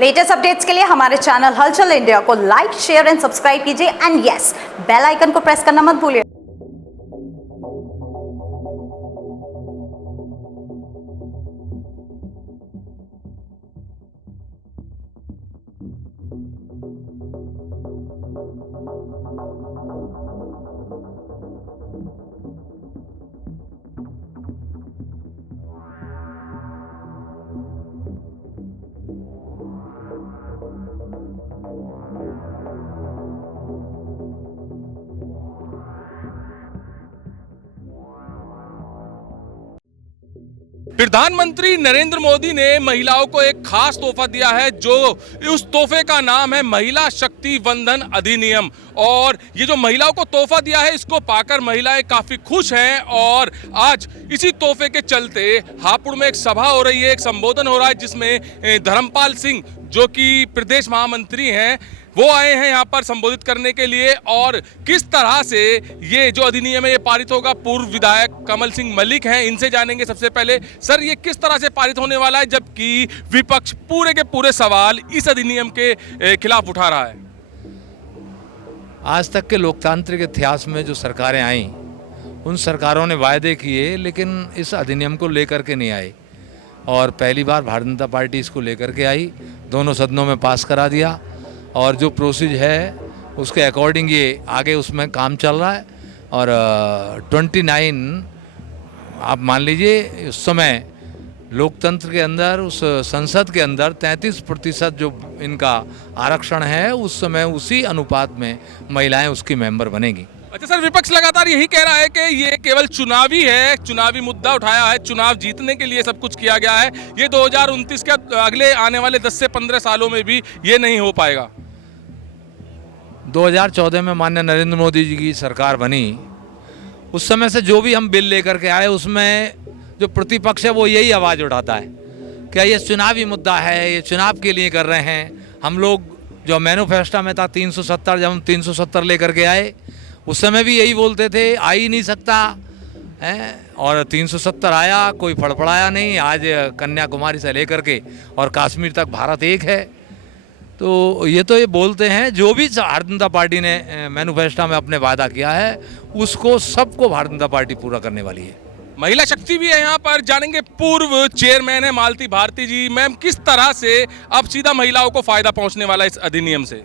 Latest updates के लिए हमारे चैनल हलचल इंडिया को लाइक, शेयर एंड सब्सक्राइब कीजिए एंड यस, बेल आइकन को प्रेस करना मत भूलिए। प्रधानमंत्री नरेंद्र मोदी ने महिलाओं को एक खास तोहफा दिया है, जो उस तोहफे का नाम है महिला शक्ति वंदन अधिनियम। और ये जो महिलाओं को तोहफा दिया है, इसको पाकर महिलाएं काफी खुश हैं। और आज इसी तोहफे के चलते हापुड़ में एक सभा हो रही है, एक संबोधन हो रहा है, जिसमें धर्मपाल सिंह जो कि प्रदेश महामंत्री हैं, वो आए हैं यहाँ पर संबोधित करने के लिए। और किस तरह से ये जो अधिनियम है ये पारित होगा, पूर्व विधायक कमल सिंह मलिक हैं, इनसे जानेंगे। सबसे पहले सर, ये किस तरह से पारित होने वाला है, जबकि विपक्ष पूरे के पूरे सवाल इस अधिनियम के खिलाफ उठा रहा है? आज तक के लोकतांत्रिक इतिहास में जो सरकारें आईं, उन सरकारों ने वायदे किए, लेकिन इस अधिनियम को लेकर के नहीं आई। और पहली बार भारतीय जनता पार्टी इसको लेकर के आई, दोनों सदनों में पास करा दिया। और जो प्रोसीजर है उसके अकॉर्डिंग ये आगे उसमें काम चल रहा है। और 29 आप मान लीजिए, उस समय लोकतंत्र के अंदर, उस संसद के अंदर 33% जो इनका आरक्षण है, उस समय उसी अनुपात में महिलाएं उसकी मेंबर बनेगी। अच्छा सर, विपक्ष लगातार यही कह रहा है कि ये केवल चुनावी है, चुनावी मुद्दा उठाया है, चुनाव जीतने के लिए सब कुछ किया गया है। ये 2029 के अगले आने वाले 10 से 15 सालों में भी ये नहीं हो पाएगा। 2014 में माननीय नरेंद्र मोदी जी की सरकार बनी, उस समय से जो भी हम बिल लेकर के आए, उसमें जो प्रतिपक्ष है वो यही आवाज़ उठाता है कि ये चुनावी मुद्दा है, ये चुनाव के लिए कर रहे हैं। हम लोग जो मैनिफेस्टो में था 370, जब हम 370 लेकर के आए, उस समय भी यही बोलते थे, आ ही नहीं सकता है। और 370 आया, कोई फड़फड़ाया नहीं। आज कन्याकुमारी से लेकर के और कश्मीर तक भारत एक है। तो ये बोलते हैं, जो भी भारतीय जनता पार्टी ने मैनिफेस्टो में अपने वादा किया है, उसको सबको भारतीय जनता पार्टी पूरा करने वाली है। महिला शक्ति भी है यहाँ पर, जानेंगे। पूर्व चेयरमैन है मालती भारती जी। मैम, किस तरह से अब सीधा महिलाओं को फायदा पहुँचने वाला है इस अधिनियम से?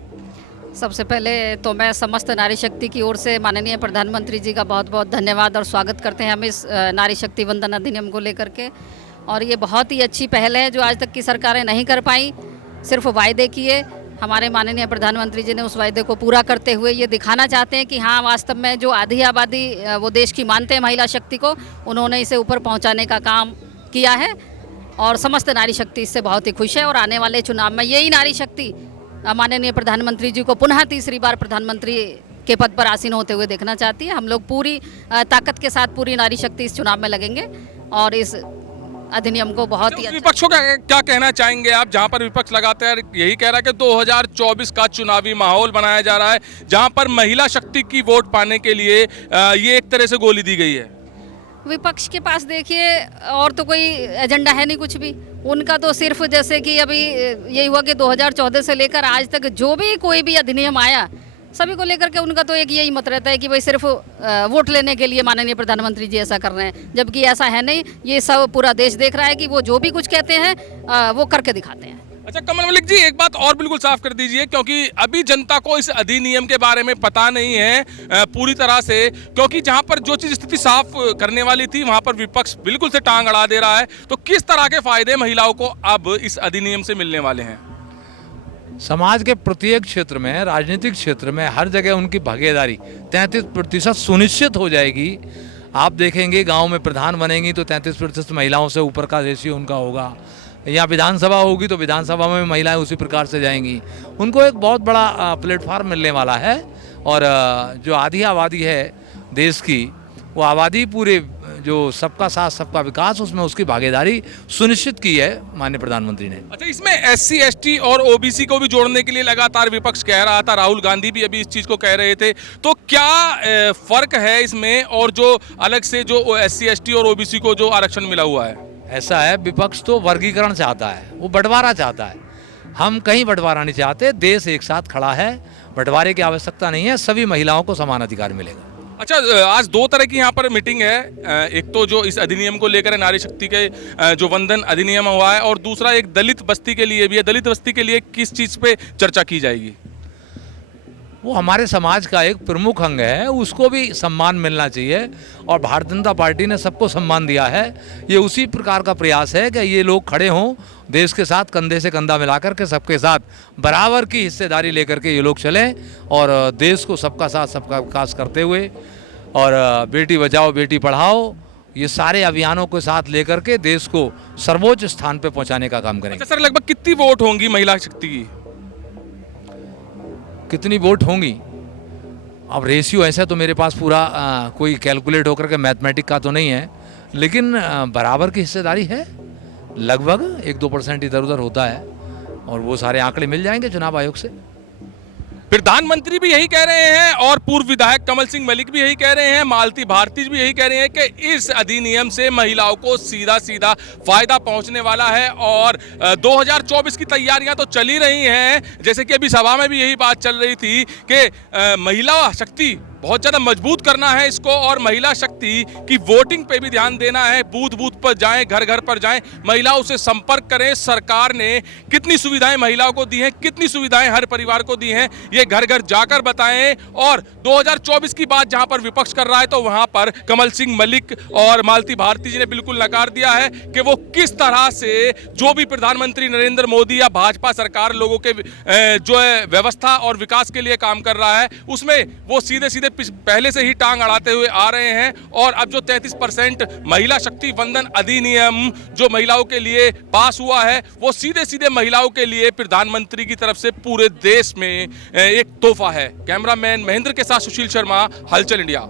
सबसे पहले तो मैं समस्त नारी शक्ति की ओर से माननीय प्रधानमंत्री जी का बहुत बहुत धन्यवाद और स्वागत करते हैं हम इस नारी शक्ति वंदन अधिनियम को लेकर के। और ये बहुत ही अच्छी पहल है, जो आज तक की सरकारें नहीं कर पाई, सिर्फ वायदे किए। हमारे माननीय प्रधानमंत्री जी ने उस वायदे को पूरा करते हुए ये दिखाना चाहते हैं कि हाँ, वास्तव में जो आधी आबादी वो देश की मानते हैं महिला शक्ति को, उन्होंने इसे ऊपर पहुँचाने का काम किया है। और समस्त नारी शक्ति इससे बहुत ही खुश है। और आने वाले चुनाव में यही नारी शक्ति माननीय प्रधानमंत्री जी को पुनः तीसरी बार प्रधानमंत्री के पद पर आसीन होते हुए देखना चाहती है। हम लोग पूरी ताकत के साथ पूरी नारी शक्ति इस चुनाव में लगेंगे और इस अधिनियम को बहुत ही विपक्ष को क्या कहना चाहेंगे आप, जहां पर विपक्ष लगातार यही कह रहा है कि 2024 का चुनावी माहौल बनाया जा रहा है, जहां पर महिला शक्ति की वोट पाने के लिए ये एक तरह से गोली दी गई है? विपक्ष के पास देखिए और तो कोई एजेंडा है नहीं कुछ भी। उनका तो सिर्फ जैसे कि अभी यही हुआ कि 2014 से लेकर आज तक जो भी कोई भी अधिनियम आया, सभी को लेकर के उनका तो एक यही मत रहता है कि भाई सिर्फ वोट लेने के लिए माननीय प्रधानमंत्री जी ऐसा कर रहे हैं, जबकि ऐसा है नहीं। ये सब पूरा देश देख रहा है कि वो जो भी कुछ कहते हैं वो करके दिखाते हैं। अच्छा कमल मलिक जी, एक बात और बिल्कुल साफ कर दीजिए, क्योंकि अभी जनता को इस अधिनियम के बारे में पता नहीं है पूरी तरह से, क्योंकि जहां पर जो चीज स्थिति साफ करने वाली थी, वहां पर विपक्ष बिल्कुल से टांग अड़ा दे रहा है। तो किस तरह के फायदे महिलाओं को अब इस अधिनियम से मिलने वाले हैं? समाज के प्रत्येक क्षेत्र में, राजनीतिक क्षेत्र में, हर जगह उनकी भागीदारी 33% सुनिश्चित हो जाएगी। आप देखेंगे गांव में प्रधान बनेंगी तो 33% महिलाओं से ऊपर का रेशियो उनका होगा। यहाँ विधानसभा होगी तो विधानसभा में महिलाएं उसी प्रकार से जाएंगी। उनको एक बहुत बड़ा प्लेटफार्म मिलने वाला है। और जो आधी आबादी है देश की, वो आबादी पूरे जो सबका साथ सबका विकास, उसमें उसकी भागीदारी सुनिश्चित की है माननीय प्रधानमंत्री ने। अच्छा, इसमें SC ST और OBC को भी जोड़ने के लिए लगातार विपक्ष कह रहा था, राहुल गांधी भी अभी इस चीज को कह रहे थे। तो क्या फर्क है इसमें और जो अलग से जो SC ST और OBC को जो आरक्षण मिला हुआ है? ऐसा है, विपक्ष तो वर्गीकरण चाहता है, वो बंटवारा चाहता है। हम कहीं बंटवारा नहीं चाहते, देश एक साथ खड़ा है, बंटवारे की आवश्यकता नहीं है, सभी महिलाओं को समान अधिकार मिलेगा। अच्छा, आज दो तरह की यहाँ पर मीटिंग है। एक तो जो इस अधिनियम को लेकर है, नारी शक्ति के जो वंदन अधिनियम हुआ है, और दूसरा एक दलित बस्ती के लिए भी है। दलित बस्ती के लिए किस चीज़ पे चर्चा की जाएगी? वो हमारे समाज का एक प्रमुख अंग है, उसको भी सम्मान मिलना चाहिए, और भारतीय जनता पार्टी ने सबको सम्मान दिया है। ये उसी प्रकार का प्रयास है कि ये लोग खड़े हों देश के साथ, कंधे से कंधा मिलाकर के सबके साथ बराबर की हिस्सेदारी लेकर के ये लोग चलें, और देश को सबका साथ सबका विकास करते हुए, और बेटी बचाओ बेटी पढ़ाओ ये सारे अभियानों के साथ लेकर के देश को सर्वोच्च स्थान पे पहुंचाने का काम करेंगे। अच्छा सर, लगभग कितनी वोट होंगी महिला शक्ति की? कितनी वोट होंगी, अब रेशियो ऐसा तो मेरे पास पूरा कोई कैलकुलेट होकर के मैथमेटिक का तो नहीं है, लेकिन बराबर की हिस्सेदारी है, लगभग 1-2% इधर उधर होता है, और वो सारे आंकड़े मिल जाएंगे चुनाव आयोग से। प्रधानमंत्री भी यही कह रहे हैं और पूर्व विधायक कमल सिंह मलिक भी यही कह रहे हैं, मालती भारती भी यही कह रहे हैं कि इस अधिनियम से महिलाओं को सीधा सीधा फायदा पहुंचने वाला है। और 2024 की तैयारियां तो चल ही रही हैं, जैसे कि अभी सभा में भी यही बात चल रही थी कि महिला शक्ति बहुत ज़्यादा मजबूत करना है इसको, और महिला शक्ति की वोटिंग पे भी ध्यान देना है। बूथ बूथ पर जाएं, घर घर पर जाएं, महिलाओं से संपर्क करें। सरकार ने कितनी सुविधाएं महिलाओं को दी हैं, कितनी सुविधाएं हर परिवार को दी हैं, ये घर घर जाकर बताएं। और 2024 की बात जहां पर विपक्ष कर रहा है, तो वहां पर कमल सिंह मलिक और मालती भारती जी ने बिल्कुल नकार दिया है कि वो किस तरह से जो भी प्रधानमंत्री नरेंद्र मोदी या भाजपा सरकार लोगों के जो है व्यवस्था और विकास के लिए काम कर रहा है, उसमें वो सीधे सीधे पहले से ही टांग अड़ाते हुए आ रहे हैं। और अब जो 33% महिला शक्ति वंदन अधिनियम जो महिलाओं के लिए पास हुआ है, वो सीधे सीधे महिलाओं के लिए प्रधानमंत्री की तरफ से पूरे देश में एक तोहफा है। कैमरामैन महेंद्र के साथ सुशील शर्मा, हलचल इंडिया।